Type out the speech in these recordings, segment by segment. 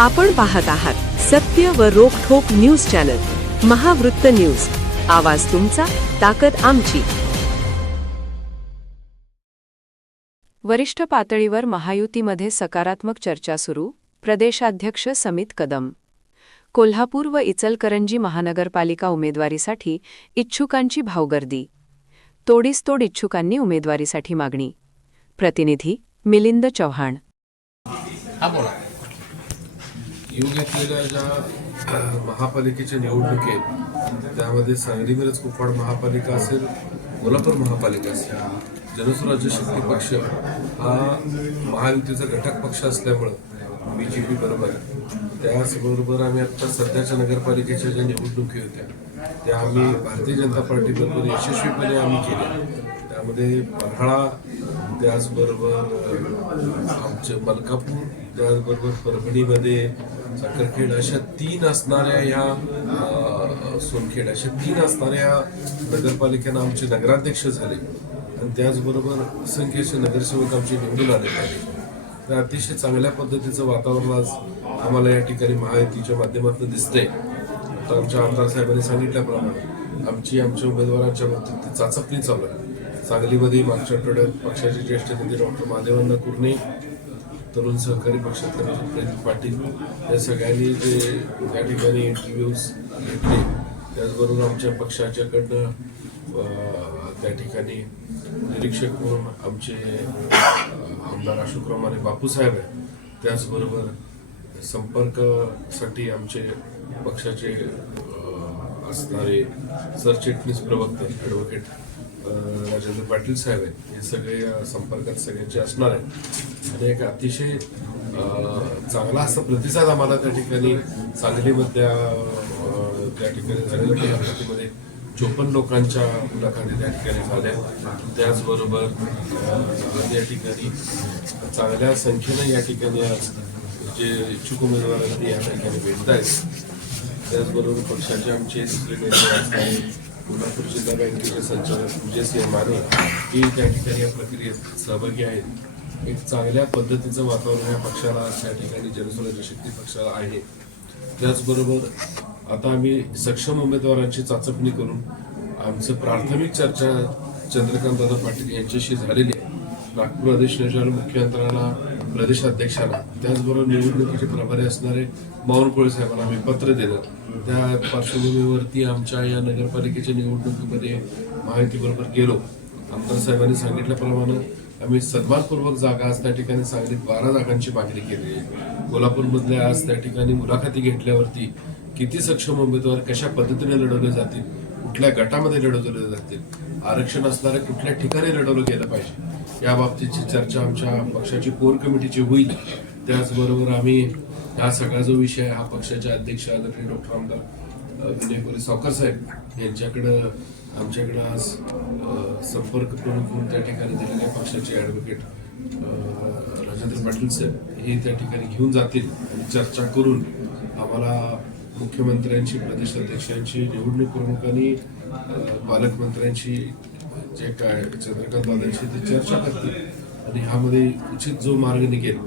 आपण पाहत आहात सत्य व रोखठोक न्यूज चॅनल महावृत्त न्यूज. आवाज तुमचा, ताकद आमची. वरिष्ठ पातळीवर महायुतीमध्ये सकारात्मक चर्चा सुरू. प्रदेशाध्यक्ष समित कदम. कोल्हापूर व इचलकरंजी महानगरपालिका उमेदवारीसाठी इच्छुकांची भावगर्दी. तोडीसतोड इच्छुकांनी उमेदवारीसाठी मागणी. प्रतिनिधी मिलिंद चव्हाण. योग घेतलेल्या ज्या महापालिकेच्या निवडणुकीत त्यामध्ये सांगली मिरज कुपवाड महापालिका असेल, कोल्हापूर महापालिका असेल, जनसुराज्य शक्ती पक्ष हा महायुतीचा घटक पक्ष असल्यामुळं BJP बरोबर त्याचबरोबर आम्ही आता सध्याच्या नगरपालिकेच्या ज्या निवडणुकी होत्या त्या आम्ही भारतीय जनता पार्टी बरोबर यशस्वीपणे आम्ही केल्या. त्यामध्ये पन्हाळा, त्याचबरोबर आमचे मलकापूर, त्याचबरोबर परभणीमध्ये साखरखेड अशा 3 असणाऱ्या ह्या सोनखेड अशा 3 असणाऱ्या नगरपालिकांना आमचे नगराध्यक्ष झाले आणि त्याचबरोबर असंख्य नगरसेवक आमचे निवडून आले पाहिजे. तर अतिशय चांगल्या पद्धतीचं वातावरण आज आम्हाला या ठिकाणी महायुतीच्या माध्यमातून दिसतंय. तर आमच्या आमदार साहेबांनी सांगितल्याप्रमाणे आमच्या उमेदवारांच्या बाबतीत चाचपणी चालू आहे. सांगलीमध्ये मागच्या आठवड्यात पक्षाचे ज्येष्ठ नेते डॉक्टर महादेवांना कुर्णे, तरुण सहकारी पक्षातले प्रेम पाटील या सगळ्यांनी जे त्या ठिकाणी इंटरव्ह्यूज घेतले, त्याचबरोबर आमच्या पक्षाच्याकडनं त्या ठिकाणी निरीक्षक म्हणून आमचे आमदार अशोकराव माने बापूसाहेब आहेत. त्याचबरोबर संपर्कासाठी आमचे पक्षाचे असणारे सरचिटणीस प्रवक्ते ॲडव्होकेट राजेंद्र पाटील साहेब आहेत. हे सगळे संपर्कात सगळ्यांचे असणार आहेत आणि एक अतिशय चांगला असा प्रतिसाद आम्हाला त्या ठिकाणी सांगलीमध्ये त्या ठिकाणी झालेल्या मुलाखतीमध्ये 54 लोकांच्या मुलाखती त्या ठिकाणी झाल्या. त्याचबरोबर या ठिकाणी चांगल्या संख्येनं या ठिकाणी आज जे इच्छुक उमेदवार आहेत ते या ठिकाणी भेटत आहेत. त्याचबरोबर पक्षाचे आमचे नेते कोल्हापूर जिल्हा बँकेचे संचालक विजयसिंह माने हे त्या ठिकाणी या प्रक्रियेत सहभागी आहेत. एक चांगल्या पद्धतीचं वातावरण या पक्षाला त्या ठिकाणी जनसुराज्य शक्ती पक्षाला आहे. त्याचबरोबर आता आम्ही सक्षम उमेदवारांची चाचपणी करून आमचं प्राथमिक चर्चा चंद्रकांतदादा पाटील यांच्याशी झालेली आहे. नागपूर अधिष्ठानाच्या मुख्यमंत्र्यांना, प्रदेशाध्यक्षांना, त्याचबरोबर निवडणुकीचे प्रभारी असणारे बावनकुळे साहेबांना आम्ही पत्र दिलं. त्या पार्श्वभूमीवरती आमच्या या नगरपालिकेच्या निवडणुकीमध्ये महायुतीबरोबर गेलो. आमदार साहेबांनी सांगितल्याप्रमाणे आम्ही सन्मानपूर्वक जागा आज त्या ठिकाणी सांगलीत 12 जागांची मागणी केली आहे. कोल्हापूरमधल्या आज त्या ठिकाणी मुलाखती घेतल्यावरती किती सक्षम उमेदवार कशा पद्धतीने लढवले जातील, कुठल्या गटामध्ये लढवले जातील, आरक्षण असणाऱ्या कुठल्या ठिकाणी लढवलं गेलं पाहिजे या बाबतीची चर्चा आमच्या पक्षाची कोर कमिटीची होईल. त्याचबरोबर आम्ही हा सगळा जो विषय हा पक्षाचे अध्यक्ष आदरणीय डॉक्टर आमदार विनय कोरे सावकार साहेब यांच्याकडं आमच्याकडं आज संपर्क प्रमुख म्हणून त्या ठिकाणी दिलेले पक्षाचे ॲडव्होकेट राजेंद्र पाटील साहेब हे त्या ठिकाणी घेऊन जातील आणि चर्चा करून आम्हाला मुख्यमंत्र्यांची, प्रदेशाध्यक्षांची, निवडणूक प्रमुखांनी, पालकमंत्र्यांची जे काय चंद्रकांत दादांशी ते चर्चा करतील आणि ह्यामध्ये उचित जो मार्ग निघेल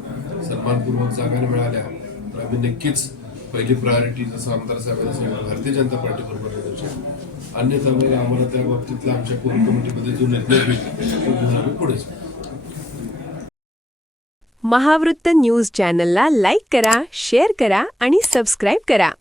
सन्मानपूर्वक जागा मिळाल्या तर आम्ही नक्कीच पहिली प्रायोरिटी जसं आमदार साहेबांनी सांगितलं भारतीय जनता पार्टी बरोबर लढायची. अन्यथा मग आम्हाला त्या बाबतीतला आमच्या कोर कमिटीमध्ये जो निर्णय होईल तो घेऊन आम्ही पुढे जाऊ. महावृत्त न्यूज चॅनलला लाईक करा, शेअर करा आणि सबस्क्राईब करा.